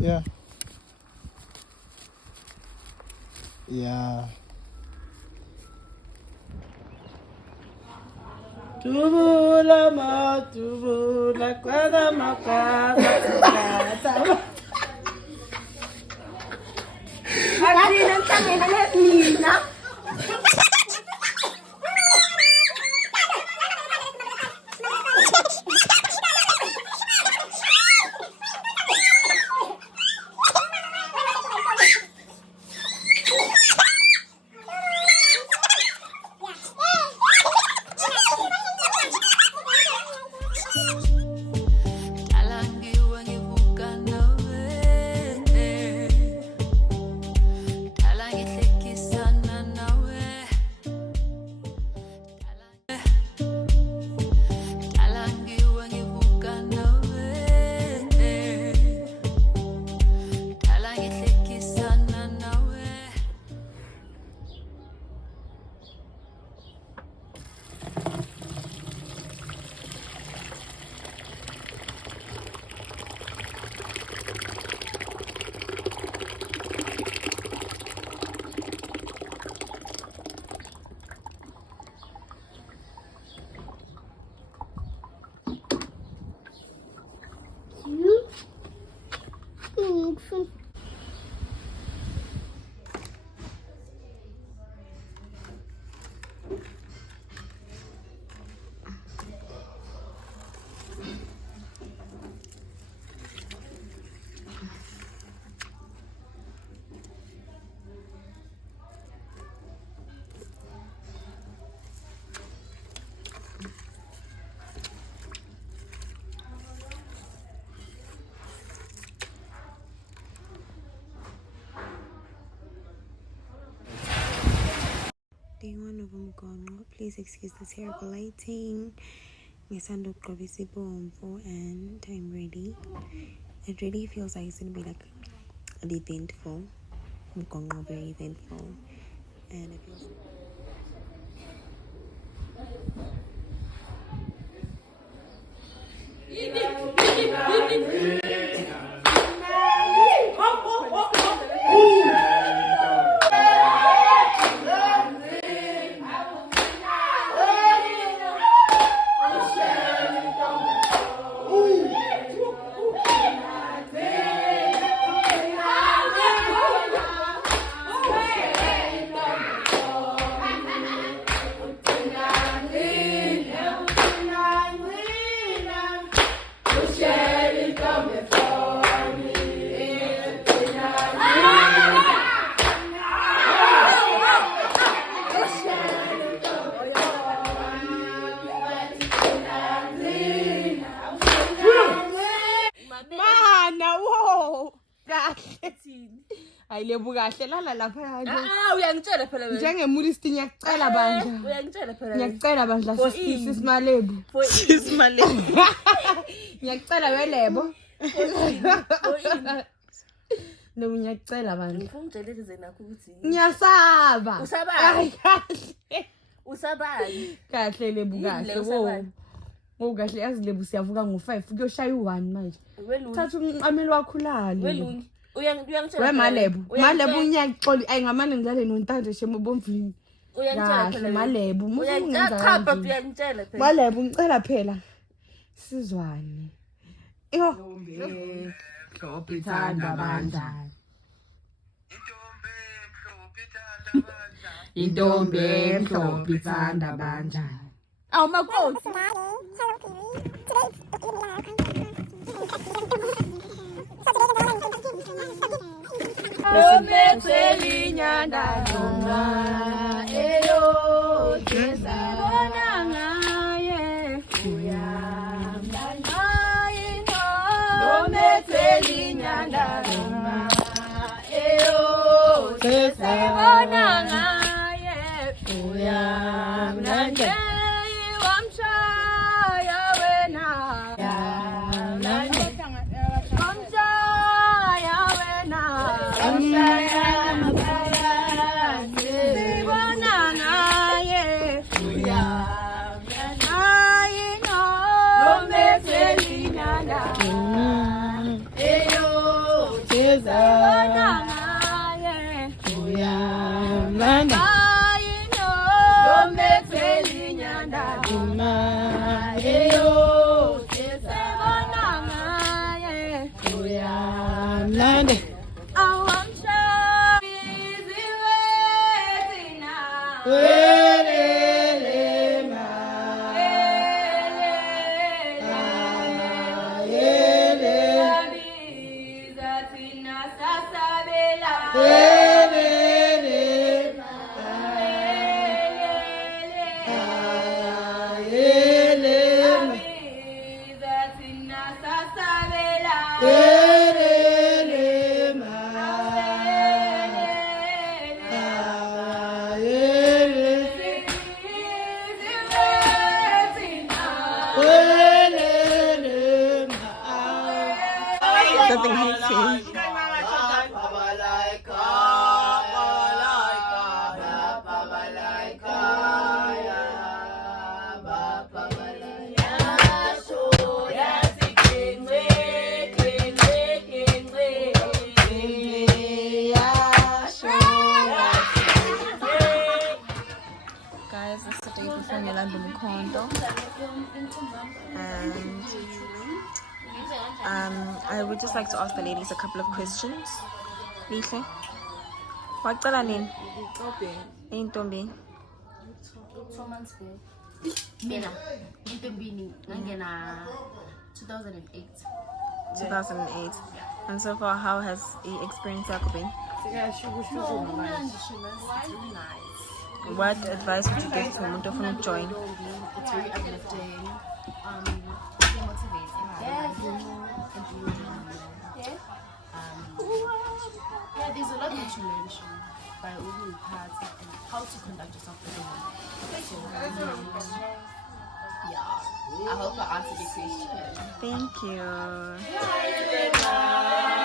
Yeah. Yeah. Tubula ma tubula kwada makasa tubula. Kasi nang tangin na Nina. Day one of Umgongo. Please excuse the terrible lighting. Ngisanda ukugqobisa ibomvu and I'm ready. It really feels like it's gonna be like an eventful. Umgongo very eventful. And it feels Ayilebu kahle lala lapha nje. Uyangitshela phela wena. Njengemulist ngiyacela bandla. Uyangitshela phela. Ngiyacela bandla sisisimalebu. Sisimalebo. Ngiyacela welebo. No ngiyacela bandla. Ngifuna ungijeleze nakho ukuthi ngiyasaba. Usabani? Kahle. Usabani? Kahle lebu kahle. Wo kahle yazi lebu siyavuka ngo5 kuyoshaya u1 manje. Thatha umqamelo wakho ulale. Welungi. Uyangitshela. Wemalebu unyaxoli ayingamane ngidlale nontande shemobomvini. Uyangitshela phela. Malebu Uyangitshela uyangitshela phela. Malebu ngicela phela sizwane. Yo. Mhlophe bandla. Intombi mhlophe ithanda bandla. Awu makhosi. Lometheli nyanda noma eyo tezabona ngaye uyamba ngaye no lometheli nyanda noma eyo tezabona ngaye uyamba ngaye wamshaya wena Mlanda. Mlanda. Something hits you. Guys, this is the day before Yolanda Mukhondo, and I would just like to ask the ladies a couple of questions. Lihle, waqala nini? Intombi. 2 months back. Mina, Intombini, ngangena 2008. 2008. And so far, how has the experience yakho been? It's really nice. What advice would you give to umuntu ofuna join? It's very uplifting. It's motivating. Yeah, there's a lot that you mention by all parts and how to conduct yourself in the world. So, yeah, I hope I answered your question. Thank you.